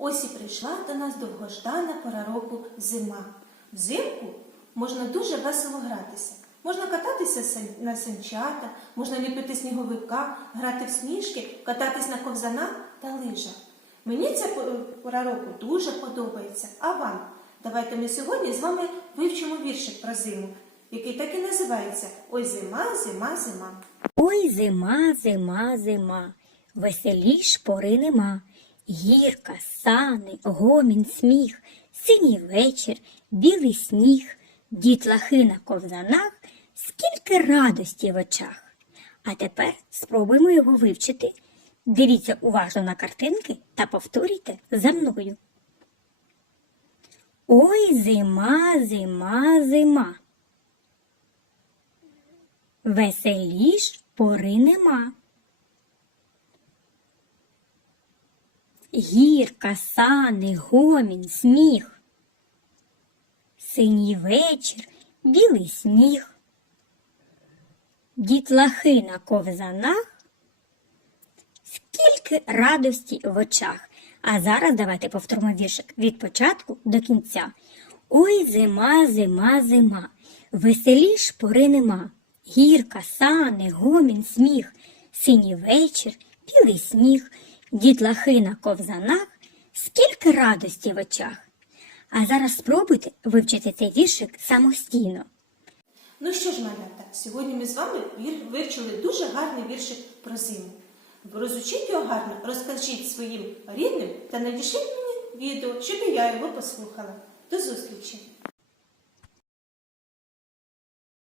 Ось і прийшла до нас довгождана пора року зима. Взимку можна дуже весело гратися. Можна кататися на санчата, можна ліпити сніговика, грати в сніжки, кататись на ковзанах та лижах. Мені ця пора року дуже подобається. А вам? Давайте ми сьогодні з вами вивчимо віршик про зиму, який так і називається Ой зима, зима, зима. Ой, зима, зима, зима, веселіш пори нема. Гірка, сани, гомін, сміх, синій вечір, білий сніг, дітлахи на ковзанах, скільки радості в очах. А тепер спробуємо його вивчити. Дивіться уважно на картинки та повторюйте за мною. Ой, зима, зима, зима. Веселіш пори нема. Гірка, сани, гомін, сміх. Синій вечір, білий сніг. Дітлахи на ковзанах. Скільки радості в очах. А зараз давайте повторимо віршик від початку до кінця. Ой, зима, зима, зима, веселіш пори нема. Гірка, сани, гомін, сміх, синій вечір, білий сніг, дітлахи на ковзанах, скільки радості в очах. А зараз спробуйте вивчити цей віршик самостійно. Ну що ж, малята, сьогодні ми з вами вивчили дуже гарний віршик про зиму. Розучіть його гарно, розкажіть своїм рідним та надішліть мені відео, щоб я його послухала. До зустрічі!